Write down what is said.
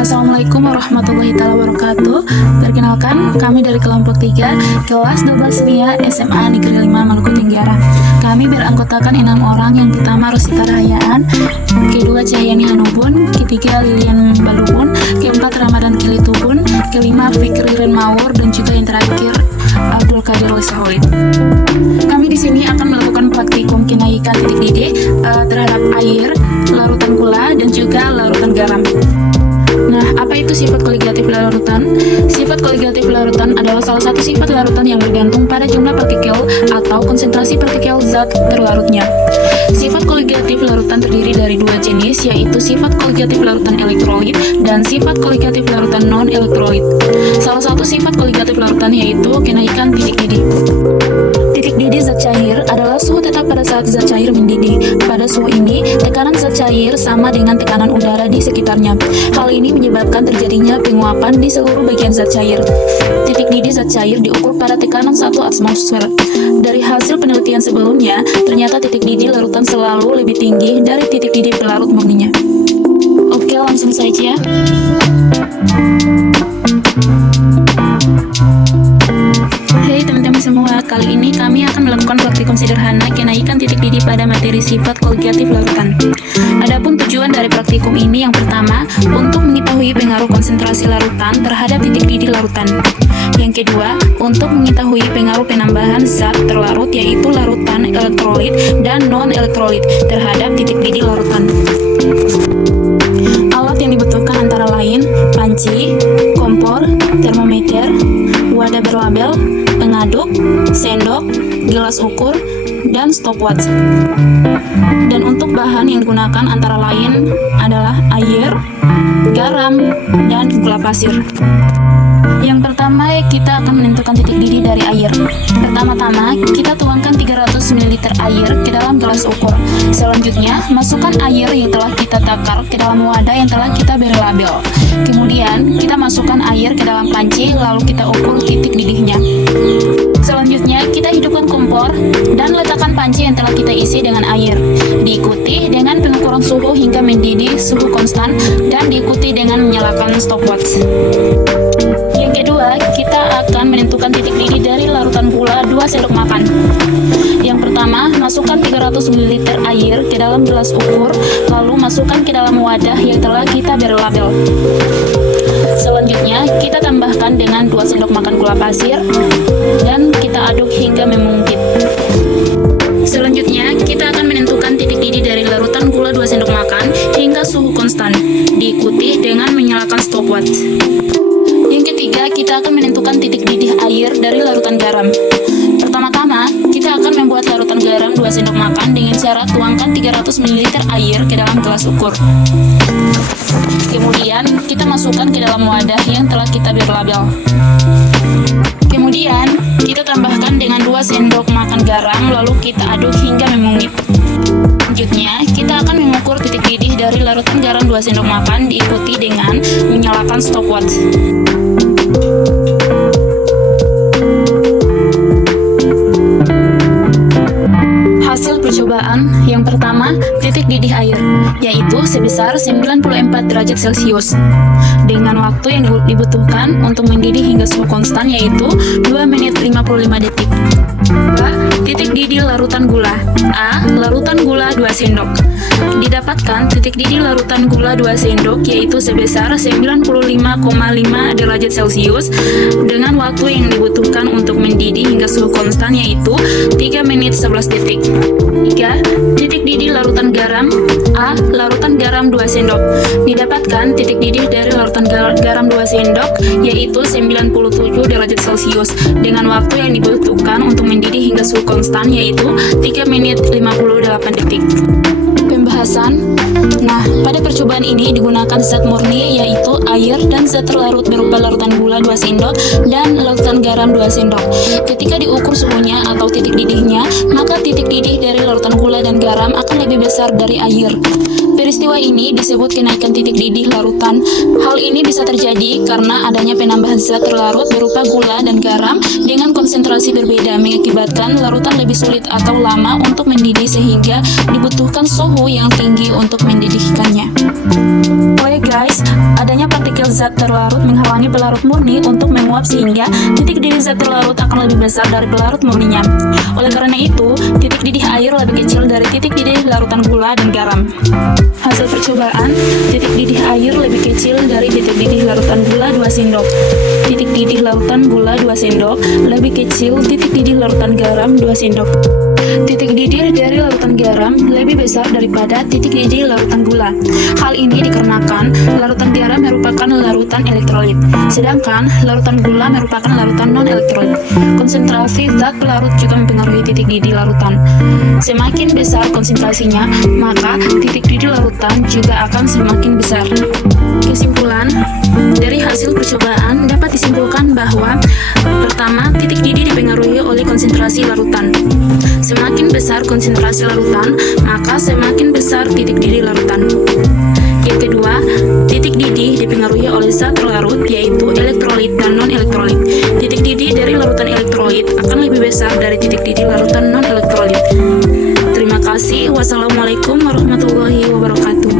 Assalamualaikum warahmatullahi wabarakatuh. Perkenalkan, kami dari kelompok 3 kelas 12 WIA SMA Negeri 5 Maluku Tenggara. Kami beranggotakan 6 orang. Yang pertama Rosita Rahayaan, kedua Cahyani Hanubun, ketiga Lilian Balubun, keempat Ramadan Kilitubun, kelima Fikri Renmawur, dan juga yang terakhir Abdul Qadir Wesahoid. Kami di sini akan melakukan praktikum kenaikan titik didih terhadap air, larutan gula, dan juga larutan garam. Nah, apa itu sifat koligatif larutan? Sifat koligatif larutan adalah salah satu sifat larutan yang bergantung pada jumlah partikel atau konsentrasi partikel zat terlarutnya. Sifat koligatif larutan terdiri dari dua jenis, yaitu sifat koligatif larutan elektrolit dan sifat koligatif larutan non-elektrolit. Salah satu sifat koligatif larutan yaitu kenaikan titik didih. Titik didih zat cair adalah suhu tetap pada saat zat cair mendidih. Pada suhu ini, tekanan zat cair sama dengan tekanan udara di sekitarnya. Hal ini menyebabkan terjadinya penguapan di seluruh bagian zat cair. Titik didih zat cair diukur pada tekanan 1 atmosfer. Dari hasil penelitian sebelumnya, ternyata titik didih larutan selalu lebih tinggi dari titik didih pelarut murninya. Oke, langsung saja. Hey teman-teman semua, kali ini kami akan melakukan praktikum sederhana kenaikan titik didih pada materi sifat koligatif larutan. Adapun tujuan dari praktikum ini yang pertama, untuk mengetahui pengaruh konsentrasi larutan terhadap titik didih larutan. Yang kedua, untuk mengetahui pengaruh penambahan zat terlarut yaitu larutan elektrolit dan non-elektrolit terhadap titik didih larutan. Alat yang dibutuhkan antara lain panci, kompor, termometer, wadah berlabel, pengaduk, sendok, gelas ukur, dan stopwatch. Dan untuk bahan yang digunakan antara lain adalah air, garam, dan gula pasir. Yang pertama, kita akan menentukan titik didih dari air. Pertama-tama, kita tuangkan 300 ml air ke dalam gelas ukur. Selanjutnya, masukkan air yang telah kita takar ke dalam wadah yang telah kita beri label. Kemudian, kita masukkan air ke dalam panci, lalu kita ukur titik didihnya. Selanjutnya, kita hidupkan kompor dan letakkan panci yang telah kita isi dengan air. Diikuti dengan pengukuran suhu hingga mendidih suhu konstan dan diikuti dengan menyalakan stopwatch. Yang kedua, kita akan menentukan titik didih dari larutan gula 2 sendok makan. Yang pertama, masukkan 300 ml air ke dalam gelas ukur, lalu masukkan ke dalam wadah yang telah kita beri label. Selanjutnya, kita tambahkan dengan 2 sendok makan gula pasir dan kita aduk hingga memungkit. Selanjutnya, kita akan menentukan titik didih dari larutan gula 2 sendok makan hingga suhu konstan, diikuti dengan menyalakan stopwatch. Yang ketiga, kita akan menentukan titik didih air dari larutan garam. Pertama-tama, kita akan membuat larutan garam 2 sendok makan dengan cara tuangkan 300 ml air ke dalam gelas ukur. Kemudian, kita masukkan ke dalam wadah yang telah kita beri label. Kemudian, kita tambahkan dengan 2 sendok makan garam, lalu kita aduk hingga memungkit. Selanjutnya, kita akan mengukur titik didih dari larutan garam 2 sendok makan diikuti dengan menyalakan stopwatch. Hasil percobaan yang pertama, titik didih air, yaitu sebesar 94 derajat Celcius. Dengan waktu yang dibutuhkan untuk mendidih hingga suhu konstan yaitu 2 menit 55 detik. Titik didih larutan gula. A. Larutan gula 2 sendok. Didapatkan titik didih larutan gula 2 sendok yaitu sebesar 95,5 derajat Celcius dengan waktu yang dibutuhkan untuk mendidih hingga suhu konstan yaitu 3 menit 11 detik. 3. Titik didih larutan garam. A. Larutan garam 2 sendok. Didapatkan titik didih dari larutan garam 2 sendok yaitu 97 derajat Celcius dengan waktu yang dibutuhkan untuk mendidih hingga suhu konstan yaitu 3 menit 58 detik. Pembahasan. Nah, pada percobaan ini digunakan zat murni yaitu air dan zat terlarut berupa larutan gula 2 sendok dan larutan garam 2 sendok. Ketika diukur suhunya atau titik didihnya, maka titik didih dari larutan gula dan garam akan lebih besar dari air. Peristiwa ini disebut kenaikan titik didih larutan. Hal ini bisa terjadi karena adanya penambahan zat terlarut berupa gula dan garam dengan konsentrasi berbeda mengakibatkan larutan lebih sulit atau lama untuk mendidih sehingga dibutuhkan suhu yang tinggi untuk mendidihkannya. Oh ya guys, adanya partikel zat terlarut menghalangi pelarut murni untuk menguap sehingga titik didih zat terlarut akan lebih besar dari pelarut murninya. Oleh karena itu, titik didih air lebih kecil dari titik didih larutan gula dan garam. Hasil percobaan, titik didih air lebih kecil dari titik didih larutan gula 2 sendok. Titik didih larutan gula 2 sendok lebih kecil titik didih larutan garam 2 sendok. Titik didih dari larutan garam lebih besar daripada titik didih larutan gula. Hal ini dikarenakan larutan garam merupakan larutan elektrolit, sedangkan larutan gula merupakan larutan non-elektrolit. Konsentrasi zat pelarut juga mempengaruhi titik didih larutan. Semakin besar konsentrasinya, maka titik didih larutan juga akan semakin besar. Kesimpulan, dari hasil percobaan dapat disimpulkan bahwa pertama, titik didih dipengaruhi oleh konsentrasi larutan. Semakin besar konsentrasi larutan, maka semakin besar titik didih larutan. Yang kedua, titik didih dipengaruhi oleh zat terlarut yaitu elektrolit dan non-elektrolit. Titik didih dari larutan elektrolit akan lebih besar dari titik didih larutan non-elektrolit. Terima kasih. Wassalamualaikum warahmatullahi wabarakatuh.